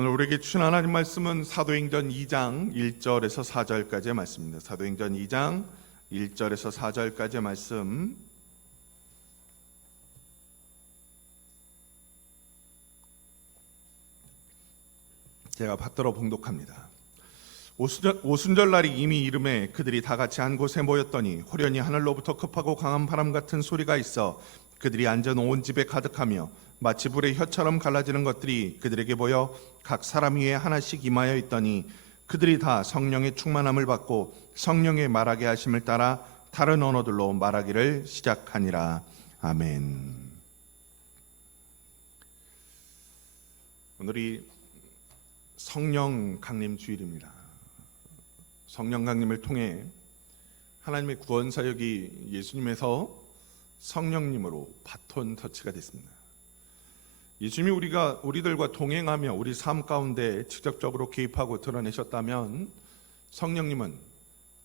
오늘 우리에게 주신 하나님 말씀은 사도행전 2장 1절에서 4절까지의 말씀입니다. 사도행전 2장 1절에서 4절까지의 말씀, 제가 받들어 봉독합니다. 오순절 날이 이미 이름에 그들이 다 같이 한 곳에 모였더니 호련히 하늘로부터 급하고 강한 바람 같은 소리가 있어 그들이 앉은 온 집에 가득하며 마치 불의 혀처럼 갈라지는 것들이 그들에게 보여 각 사람 위에 하나씩 임하여 있더니 그들이 다 성령의 충만함을 받고 성령의 말하게 하심을 따라 다른 언어들로 말하기를 시작하니라. 아멘. 오늘이 성령 강림 주일입니다. 성령 강림을 통해 하나님의 구원 사역이 예수님에서 성령님으로 바톤 터치가 됐습니다. 예수님이 우리들과 동행하며 우리 삶 가운데 직접적으로 개입하고 드러내셨다면, 성령님은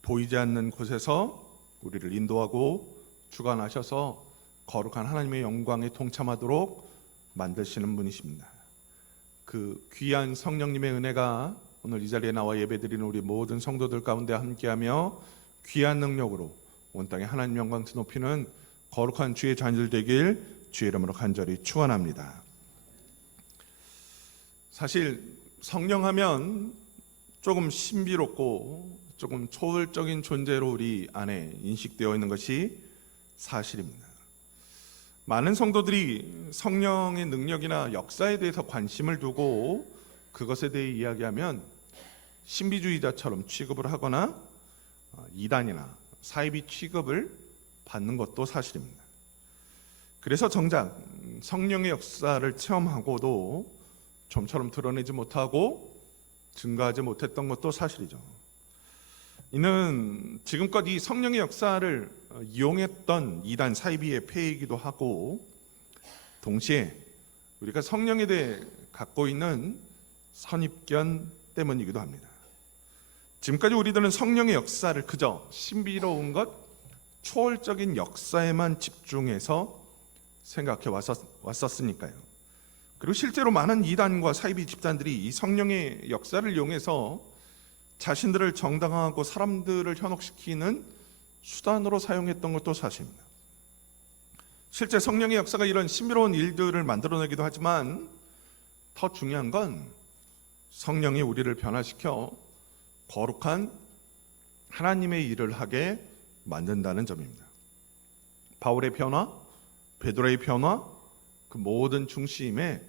보이지 않는 곳에서 우리를 인도하고 주관하셔서 거룩한 하나님의 영광에 동참하도록 만드시는 분이십니다. 그 귀한 성령님의 은혜가 오늘 이 자리에 나와 예배드리는 우리 모든 성도들 가운데 함께하며 귀한 능력으로 온 땅에 하나님 영광 높이는 거룩한 주의 자녀들 되길 주의 이름으로 간절히 축원합니다. 사실 성령하면 조금 신비롭고 조금 초월적인 존재로 우리 안에 인식되어 있는 것이 사실입니다. 많은 성도들이 성령의 능력이나 역사에 대해서 관심을 두고 그것에 대해 이야기하면 신비주의자처럼 취급을 하거나 이단이나 사이비 취급을 받는 것도 사실입니다. 그래서 정작 성령의 역사를 체험하고도 좀처럼 드러내지 못하고 증거하지 못했던 것도 사실이죠. 이는 지금껏 이 성령의 역사를 이용했던 이단 사이비의 폐해이기도 하고, 동시에 우리가 성령에 대해 갖고 있는 선입견 때문이기도 합니다. 지금까지 우리들은 성령의 역사를 그저 신비로운 것, 초월적인 역사에만 집중해서 생각해 왔었으니까요. 그리고 실제로 많은 이단과 사이비 집단들이 이 성령의 역사를 이용해서 자신들을 정당화하고 사람들을 현혹시키는 수단으로 사용했던 것도 사실입니다. 실제 성령의 역사가 이런 신비로운 일들을 만들어내기도 하지만 더 중요한 건 성령이 우리를 변화시켜 거룩한 하나님의 일을 하게 만든다는 점입니다. 바울의 변화, 베드로의 변화, 그 모든 중심에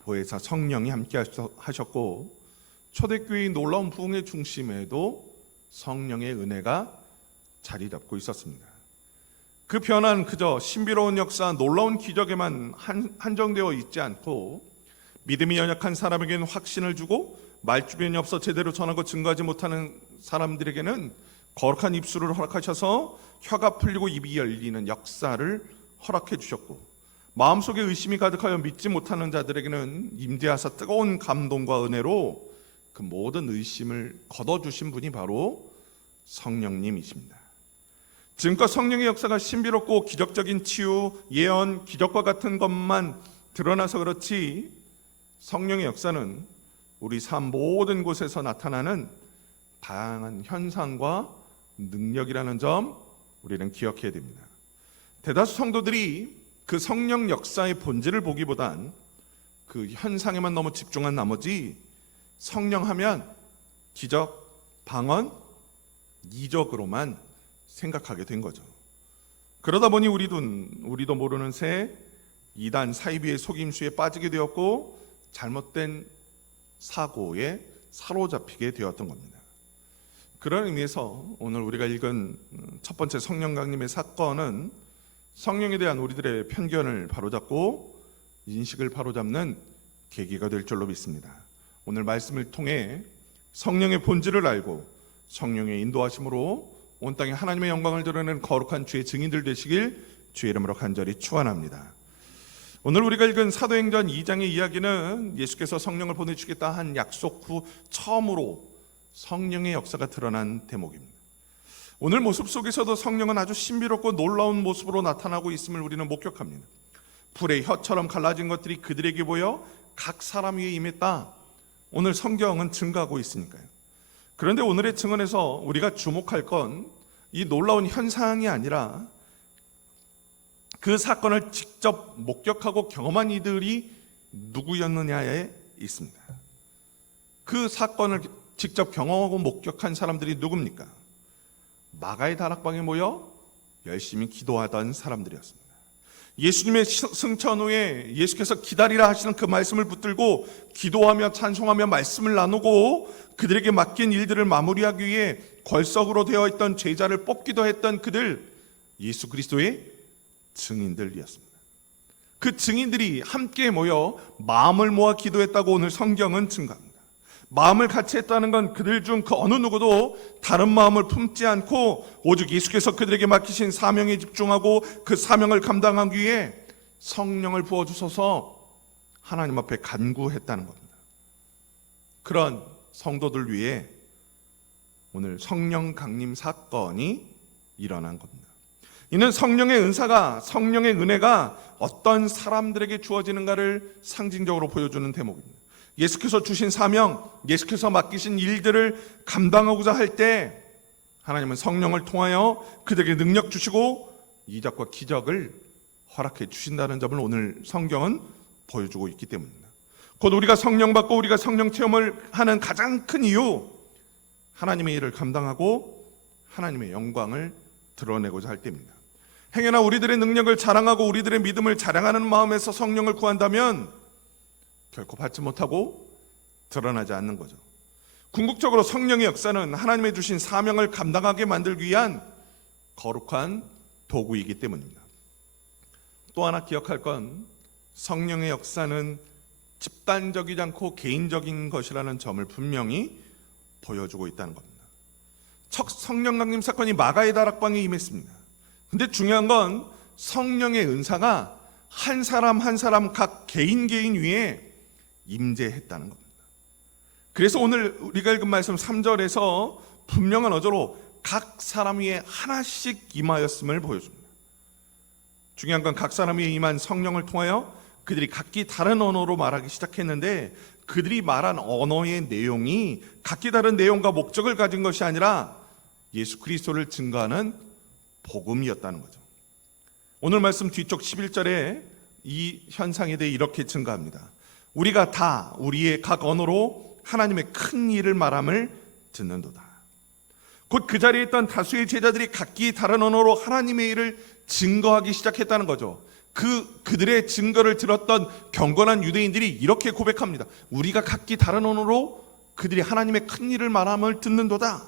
보혜사 성령이 함께 하셨고, 초대교회의 놀라운 부흥의 중심에도 성령의 은혜가 자리 잡고 있었습니다. 그 변화는 그저 신비로운 역사, 놀라운 기적에만 한정되어 있지 않고 믿음이 연약한 사람에게는 확신을 주고 말주변이 없어 제대로 전하고 증거하지 못하는 사람들에게는 거룩한 입술을 허락하셔서 혀가 풀리고 입이 열리는 역사를 허락해 주셨고, 마음속에 의심이 가득하여 믿지 못하는 자들에게는 임재하사 뜨거운 감동과 은혜로 그 모든 의심을 걷어주신 분이 바로 성령님이십니다. 지금껏 성령의 역사가 신비롭고 기적적인 치유, 예언, 기적과 같은 것만 드러나서 그렇지, 성령의 역사는 우리 삶 모든 곳에서 나타나는 다양한 현상과 능력이라는 점 우리는 기억해야 됩니다. 대다수 성도들이 그 성령 역사의 본질을 보기보단 그 현상에만 너무 집중한 나머지 성령하면 기적, 방언, 이적으로만 생각하게 된 거죠. 그러다 보니 우리도 모르는 새 이단 사이비의 속임수에 빠지게 되었고 잘못된 사고에 사로잡히게 되었던 겁니다. 그런 의미에서 오늘 우리가 읽은 첫 번째 성령 강림의 사건은 성령에 대한 우리들의 편견을 바로잡고 인식을 바로잡는 계기가 될 줄로 믿습니다. 오늘 말씀을 통해 성령의 본질을 알고 성령의 인도하심으로 온 땅에 하나님의 영광을 드러내는 거룩한 주의 증인들 되시길 주의 이름으로 간절히 축원합니다. 오늘 우리가 읽은 사도행전 2장의 이야기는 예수께서 성령을 보내주겠다 한 약속 후 처음으로 성령의 역사가 드러난 대목입니다. 오늘 모습 속에서도 성령은 아주 신비롭고 놀라운 모습으로 나타나고 있음을 우리는 목격합니다. 불의 혀처럼 갈라진 것들이 그들에게 보여 각 사람 위에 임했다. 오늘 성경은 증거하고 있으니까요. 그런데 오늘의 증언에서 우리가 주목할 건 이 놀라운 현상이 아니라 그 사건을 직접 목격하고 경험한 이들이 누구였느냐에 있습니다. 그 사건을 직접 경험하고 목격한 사람들이 누굽니까? 마가의 다락방에 모여 열심히 기도하던 사람들이었습니다. 예수님의 승천 후에 예수께서 기다리라 하시는 그 말씀을 붙들고 기도하며 찬송하며 말씀을 나누고 그들에게 맡긴 일들을 마무리하기 위해 궐석으로 되어 있던 제자를 뽑기도 했던 그들, 예수 그리스도의 증인들이었습니다. 그 증인들이 함께 모여 마음을 모아 기도했다고 오늘 성경은 증거합니다. 마음을 같이 했다는 건 그들 중 그 어느 누구도 다른 마음을 품지 않고 오직 예수께서 그들에게 맡기신 사명에 집중하고 그 사명을 감당하기 위해 성령을 부어주셔서 하나님 앞에 간구했다는 겁니다. 그런 성도들 위해 오늘 성령 강림 사건이 일어난 겁니다. 이는 성령의 은사가, 성령의 은혜가 어떤 사람들에게 주어지는가를 상징적으로 보여주는 대목입니다. 예수께서 주신 사명, 예수께서 맡기신 일들을 감당하고자 할 때 하나님은 성령을 통하여 그들에게 능력 주시고 이적과 기적을 허락해 주신다는 점을 오늘 성경은 보여주고 있기 때문입니다. 곧 우리가 성령 받고 우리가 성령 체험을 하는 가장 큰 이유, 하나님의 일을 감당하고 하나님의 영광을 드러내고자 할 때입니다. 행여나 우리들의 능력을 자랑하고 우리들의 믿음을 자랑하는 마음에서 성령을 구한다면 결코 받지 못하고 드러나지 않는 거죠. 궁극적으로 성령의 역사는 하나님의 주신 사명을 감당하게 만들기 위한 거룩한 도구이기 때문입니다. 또 하나 기억할 건 성령의 역사는 집단적이지 않고 개인적인 것이라는 점을 분명히 보여주고 있다는 겁니다. 첫 성령 강림 사건이 마가의 다락방에 임했습니다. 근데 중요한 건 성령의 은사가 한 사람 한 사람 각 개인 위에 임재했다는 겁니다. 그래서 오늘 우리가 읽은 말씀 3절에서 분명한 어조로 각 사람 위에 하나씩 임하였음을 보여줍니다. 중요한 건 각 사람 위에 임한 성령을 통하여 그들이 각기 다른 언어로 말하기 시작했는데 그들이 말한 언어의 내용이 각기 다른 내용과 목적을 가진 것이 아니라 예수 그리스도를 증거하는 복음이었다는 거죠. 오늘 말씀 뒤쪽 11절에 이 현상에 대해 이렇게 증거합니다. 우리가 다 우리의 각 언어로 하나님의 큰 일을 말함을 듣는도다. 곧 그 자리에 있던 다수의 제자들이 각기 다른 언어로 하나님의 일을 증거하기 시작했다는 거죠. 그들의 증거를 들었던 경건한 유대인들이 이렇게 고백합니다. 우리가 각기 다른 언어로 그들이 하나님의 큰 일을 말함을 듣는도다.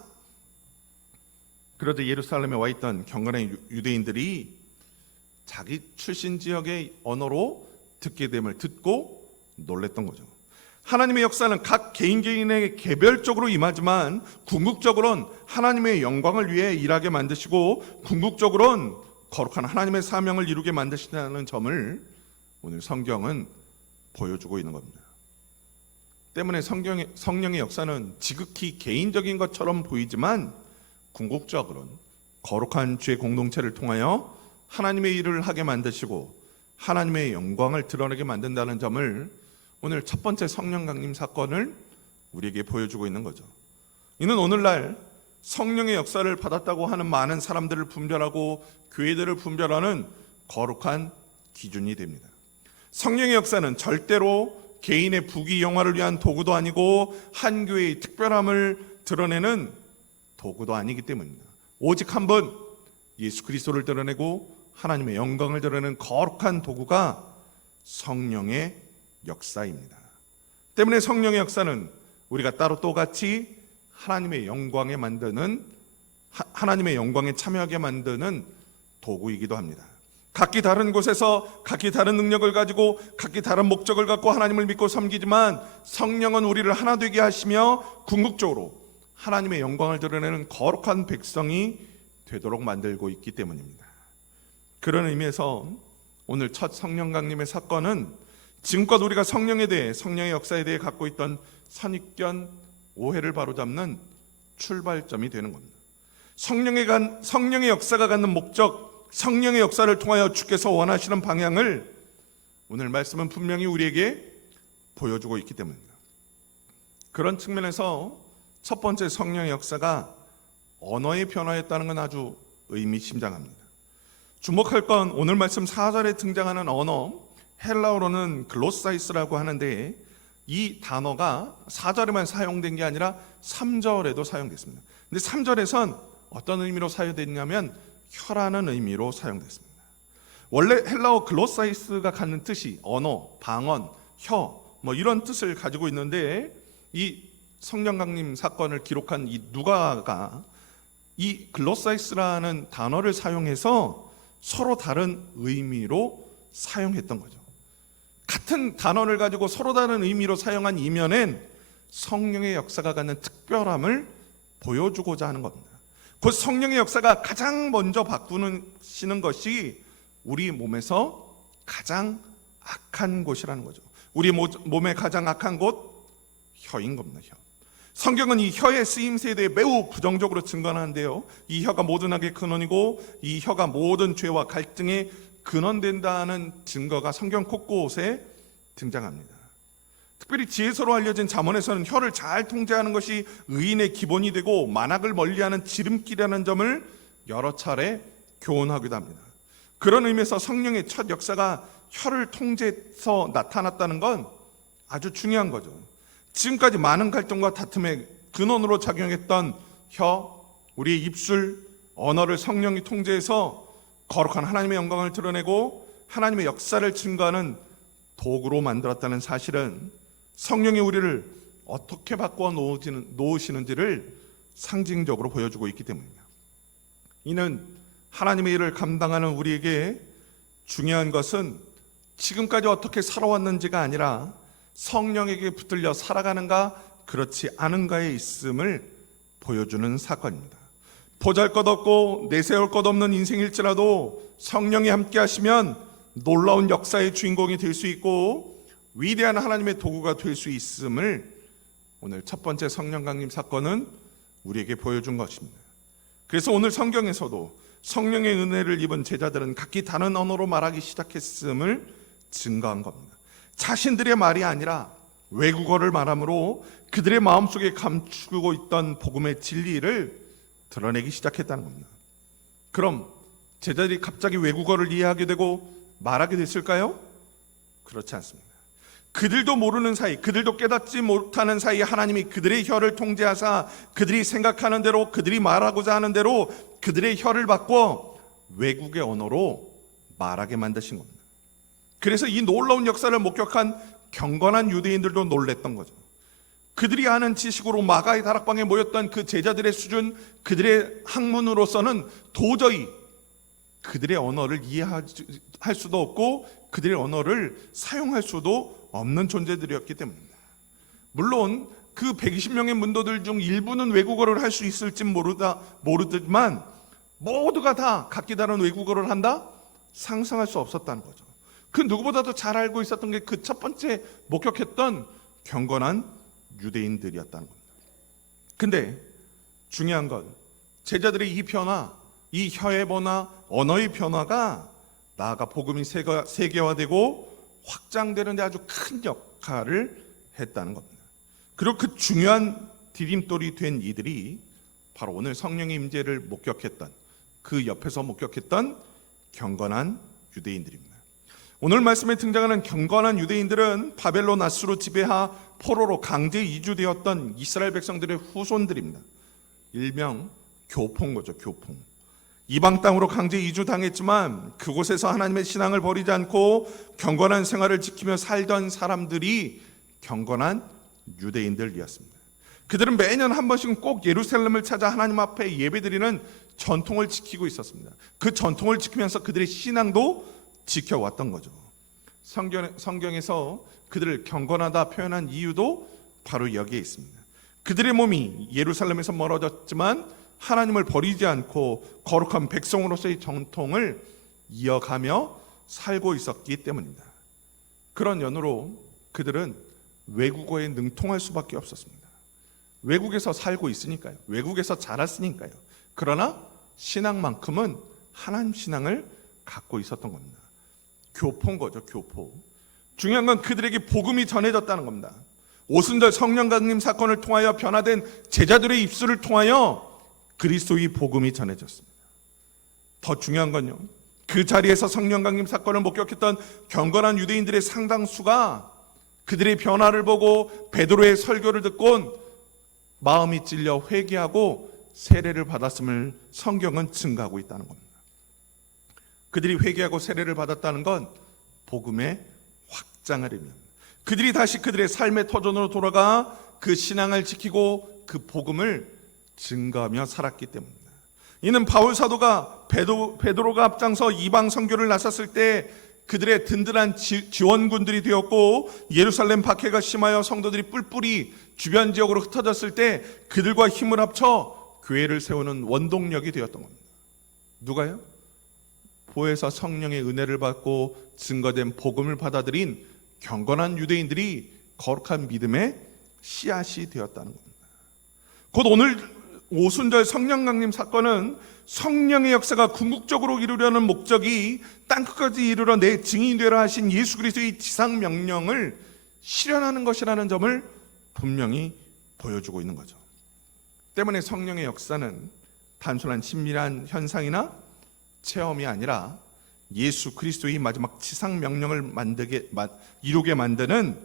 그러자 예루살렘에 와 있던 경건한 유대인들이 자기 출신 지역의 언어로 듣게 됨을 듣고 놀랬던 거죠. 하나님의 역사는 각 개인에게 개별적으로 임하지만 궁극적으로는 하나님의 영광을 위해 일하게 만드시고 궁극적으로는 거룩한 하나님의 사명을 이루게 만드신다는 점을 오늘 성경은 보여주고 있는 겁니다. 때문에 성령의 역사는 지극히 개인적인 것처럼 보이지만 궁극적으로는 거룩한 주의 공동체를 통하여 하나님의 일을 하게 만드시고 하나님의 영광을 드러내게 만든다는 점을 오늘 첫 번째 성령 강림 사건을 우리에게 보여주고 있는 거죠. 이는 오늘날 성령의 역사를 받았다고 하는 많은 사람들을 분별하고 교회들을 분별하는 거룩한 기준이 됩니다. 성령의 역사는 절대로 개인의 부귀영화를 위한 도구도 아니고 한 교회의 특별함을 드러내는 도구도 아니기 때문입니다. 오직 한 번 예수 그리스도를 드러내고 하나님의 영광을 드러내는 거룩한 도구가 성령의 역사입니다. 때문에 성령의 역사는 우리가 따로 똑같이 하나님의 영광에 참여하게 만드는 도구이기도 합니다. 각기 다른 곳에서 각기 다른 능력을 가지고 각기 다른 목적을 갖고 하나님을 믿고 섬기지만 성령은 우리를 하나 되게 하시며 궁극적으로 하나님의 영광을 드러내는 거룩한 백성이 되도록 만들고 있기 때문입니다. 그런 의미에서 오늘 첫 성령 강림의 사건은 지금껏 우리가 성령에 대해, 성령의 역사에 대해 갖고 있던 선입견, 오해를 바로잡는 출발점이 되는 겁니다. 성령의 역사가 갖는 목적, 성령의 역사를 통하여 주께서 원하시는 방향을 오늘 말씀은 분명히 우리에게 보여주고 있기 때문입니다. 그런 측면에서 첫 번째 성령의 역사가 언어의 변화였다는 건 아주 의미심장합니다. 주목할 건 오늘 말씀 4절에 등장하는 언어, 헬라어로는 글로사이스라고 하는데 이 단어가 4절에만 사용된 게 아니라 3절에도 사용됐습니다. 근데 3절에선 어떤 의미로 사용됐냐면 혀라는 의미로 사용됐습니다. 원래 헬라어 글로사이스가 갖는 뜻이 언어, 방언, 혀 이런 뜻을 가지고 있는데 이 성령 강림 사건을 기록한 이 누가가 이 글로사이스라는 단어를 사용해서 서로 다른 의미로 사용했던 거죠. 같은 단어를 가지고 서로 다른 의미로 사용한 이면엔 성령의 역사가 갖는 특별함을 보여주고자 하는 겁니다. 그 성령의 역사가 가장 먼저 바꾸시는 것이 우리 몸에서 가장 악한 곳이라는 거죠. 우리 몸의 가장 악한 곳, 혀인 겁니다. 혀. 성경은 이 혀의 쓰임새에 대해 매우 부정적으로 증거하는데요. 이 혀가 모든 악의 근원이고 이 혀가 모든 죄와 갈등의 근원된다는 증거가 성경 곳곳에 등장합니다. 특별히 지혜서로 알려진 잠언에서는 혀를 잘 통제하는 것이 의인의 기본이 되고 만악을 멀리하는 지름길이라는 점을 여러 차례 교훈하기도 합니다. 그런 의미에서 성령의 첫 역사가 혀를 통제해서 나타났다는 건 아주 중요한 거죠. 지금까지 많은 갈등과 다툼의 근원으로 작용했던 혀, 우리의 입술, 언어를 성령이 통제해서 거룩한 하나님의 영광을 드러내고 하나님의 역사를 증거하는 도구로 만들었다는 사실은 성령이 우리를 어떻게 바꾸어 놓으시는지를 상징적으로 보여주고 있기 때문입니다. 이는 하나님의 일을 감당하는 우리에게 중요한 것은 지금까지 어떻게 살아왔는지가 아니라 성령에게 붙들려 살아가는가 그렇지 않은가에 있음을 보여주는 사건입니다. 보잘것없고 내세울 것 없는 인생일지라도 성령이 함께 하시면 놀라운 역사의 주인공이 될 수 있고 위대한 하나님의 도구가 될 수 있음을 오늘 첫 번째 성령 강림 사건은 우리에게 보여준 것입니다. 그래서 오늘 성경에서도 성령의 은혜를 입은 제자들은 각기 다른 언어로 말하기 시작했음을 증거한 겁니다. 자신들의 말이 아니라 외국어를 말함으로 그들의 마음속에 감추고 있던 복음의 진리를 드러내기 시작했다는 겁니다. 그럼 제자들이 갑자기 외국어를 이해하게 되고 말하게 됐을까요? 그렇지 않습니다. 그들도 모르는 사이, 그들도 깨닫지 못하는 사이 하나님이 그들의 혀를 통제하사 그들이 생각하는 대로, 그들이 말하고자 하는 대로 그들의 혀를 바꿔 외국의 언어로 말하게 만드신 겁니다. 그래서 이 놀라운 역사를 목격한 경건한 유대인들도 놀랬던 거죠. 그들이 아는 지식으로 마가의 다락방에 모였던 그 제자들의 수준, 그들의 학문으로서는 도저히 그들의 언어를 이해할 수도 없고 그들의 언어를 사용할 수도 없는 존재들이었기 때문입니다. 물론 그 120명의 문도들 중 일부는 외국어를 할 수 있을지 모르지만 모두가 다 각기 다른 외국어를 한다? 상상할 수 없었다는 거죠. 그 누구보다도 잘 알고 있었던 게 그 첫 번째 목격했던 경건한 유대인들이었다는 겁니다. 근데 중요한 건 제자들의 이 변화, 이 혀의 변화, 언어의 변화가 나아가 복음이 세계화되고 확장되는 데 아주 큰 역할을 했다는 겁니다. 그리고 그 중요한 디딤돌이 된 이들이 바로 오늘 성령의 임재를 목격했던, 그 옆에서 목격했던 경건한 유대인들입니다. 오늘 말씀에 등장하는 경건한 유대인들은 바벨론 아수르 지배하 포로로 강제 이주되었던 이스라엘 백성들의 후손들입니다. 일명 교포인 거죠. 교포. 이방 땅으로 강제 이주당했지만 그곳에서 하나님의 신앙을 버리지 않고 경건한 생활을 지키며 살던 사람들이 경건한 유대인들이었습니다. 그들은 매년 한 번씩은 꼭 예루살렘을 찾아 하나님 앞에 예배드리는 전통을 지키고 있었습니다. 그 전통을 지키면서 그들의 신앙도 지켜왔던 거죠. 성경에서 그들을 경건하다 표현한 이유도 바로 여기에 있습니다. 그들의 몸이 예루살렘에서 멀어졌지만 하나님을 버리지 않고 거룩한 백성으로서의 전통을 이어가며 살고 있었기 때문입니다. 그런 연유로 그들은 외국어에 능통할 수밖에 없었습니다. 외국에서 살고 있으니까요. 외국에서 자랐으니까요. 그러나 신앙만큼은 하나님 신앙을 갖고 있었던 겁니다. 교포인 거죠. 교포. 중요한 건 그들에게 복음이 전해졌다는 겁니다. 오순절 성령 강림 사건을 통하여 변화된 제자들의 입술을 통하여 그리스도의 복음이 전해졌습니다. 더 중요한 건요, 그 자리에서 성령 강림 사건을 목격했던 경건한 유대인들의 상당수가 그들의 변화를 보고 베드로의 설교를 듣곤 마음이 찔려 회개하고 세례를 받았음을 성경은 증거하고 있다는 겁니다. 그들이 회개하고 세례를 받았다는 건 복음의 확장을 의미합니다. 그들이 다시 그들의 삶의 터전으로 돌아가 그 신앙을 지키고 그 복음을 증거하며 살았기 때문입니다. 이는 바울 사도가 베드로가 앞장서 이방 선교를 나섰을 때 그들의 든든한 지원군들이 되었고, 예루살렘 박해가 심하여 성도들이 뿔뿔이 주변 지역으로 흩어졌을 때 그들과 힘을 합쳐 교회를 세우는 원동력이 되었던 겁니다. 누가요? 보혜사 성령의 은혜를 받고 증거된 복음을 받아들인 경건한 유대인들이 거룩한 믿음의 씨앗이 되었다는 겁니다. 곧 오늘 오순절 성령 강림 사건은 성령의 역사가 궁극적으로 이루려는 목적이 땅끝까지 이르러 내 증인이 되라 하신 예수 그리스도의 지상 명령을 실현하는 것이라는 점을 분명히 보여주고 있는 거죠. 때문에 성령의 역사는 단순한 친밀한 현상이나 체험이 아니라 예수 그리스도의 마지막 지상 명령을 이루게 만드는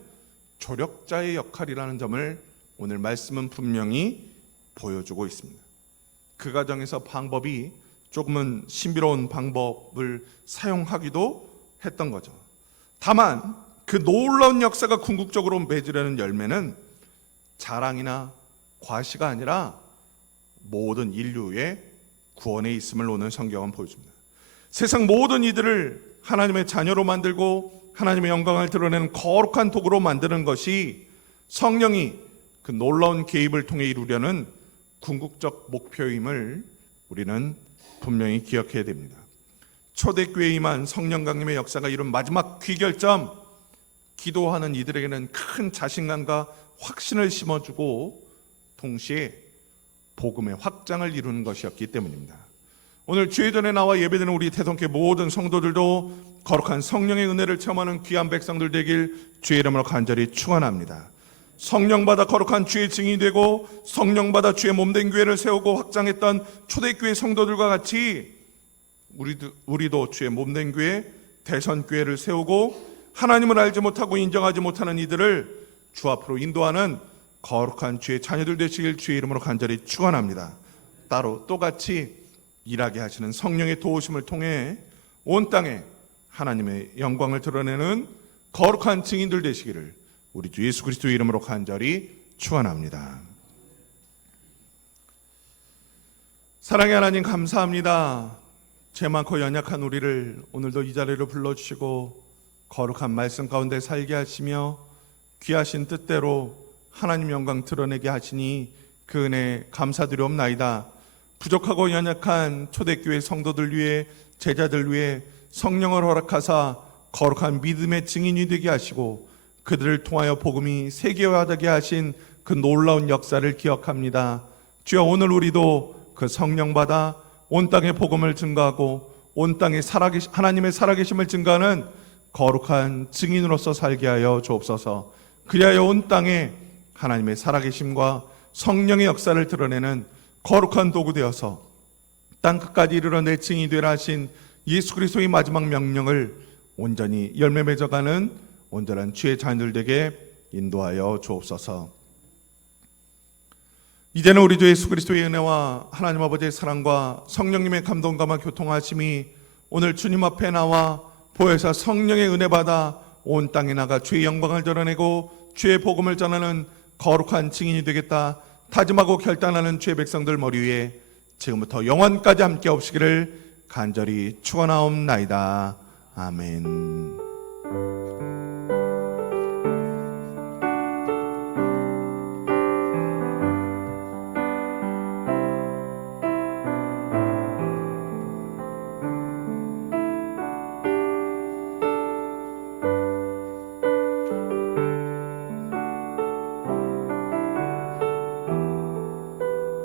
조력자의 역할이라는 점을 오늘 말씀은 분명히 보여주고 있습니다. 그 과정에서 방법이 조금은 신비로운 방법을 사용하기도 했던 거죠. 다만 그 놀라운 역사가 궁극적으로 맺으려는 열매는 자랑이나 과시가 아니라 모든 인류의 구원에 있음을 오늘 성경은 보여줍니다. 세상 모든 이들을 하나님의 자녀로 만들고 하나님의 영광을 드러내는 거룩한 도구로 만드는 것이 성령이 그 놀라운 개입을 통해 이루려는 궁극적 목표임을 우리는 분명히 기억해야 됩니다. 초대교회에 임한 성령 강림의 역사가 이룬 마지막 귀결점, 기도하는 이들에게는 큰 자신감과 확신을 심어주고 동시에 복음의 확장을 이루는 것이었기 때문입니다. 오늘 주의 전에 나와 예배드리는 우리 태성교회 모든 성도들도 거룩한 성령의 은혜를 체험하는 귀한 백성들 되길 주의 이름으로 간절히 축원합니다. 성령 받아 거룩한 주의 증인이 되고 성령 받아 주의 몸된 교회를 세우고 확장했던 초대교회 성도들과 같이 우리도 주의 몸된 교회, 대선교회를 세우고 하나님을 알지 못하고 인정하지 못하는 이들을 주 앞으로 인도하는 거룩한 주의 자녀들 되시길 주의 이름으로 간절히 축원합니다. 따로 똑같이 일하게 하시는 성령의 도우심을 통해 온 땅에 하나님의 영광을 드러내는 거룩한 증인들 되시기를 우리 주 예수 그리스도의 이름으로 간절히 축원합니다. 사랑의 하나님 감사합니다. 죄 많고 연약한 우리를 오늘도 이 자리로 불러주시고 거룩한 말씀 가운데 살게 하시며 귀하신 뜻대로 하나님 영광 드러내게 하시니 그 은혜 감사드리옵나이다. 부족하고 연약한 초대교회 성도들 위해 제자들 위해 성령을 허락하사 거룩한 믿음의 증인이 되게 하시고 그들을 통하여 복음이 세계화되게 하신 그 놀라운 역사를 기억합니다. 주여, 오늘 우리도 그 성령 받아 온 땅에 복음을 증거하고 온 땅에 하나님의 살아계심을 증거하는 거룩한 증인으로서 살게 하여 주옵소서. 그리하여 온 땅에 하나님의 살아계심과 성령의 역사를 드러내는 거룩한 도구 되어서 땅끝까지 이르러 내 증인이 되라 하신 예수 그리스도의 마지막 명령을 온전히 열매 맺어가는 온전한 주의 자녀들에게 인도하여 주옵소서. 이제는 우리 주 예수 그리스도의 은혜와 하나님 아버지의 사랑과 성령님의 감동감화 교통하심이 오늘 주님 앞에 나와 보혜사 성령의 은혜 받아 온 땅에 나가 주의 영광을 드러내고 주의 복음을 전하는 거룩한 증인이 되겠다 다짐하고 결단하는 주의 백성들 머리 위에 지금부터 영원까지 함께 없으기를 간절히 축원하옵나이다. 아멘.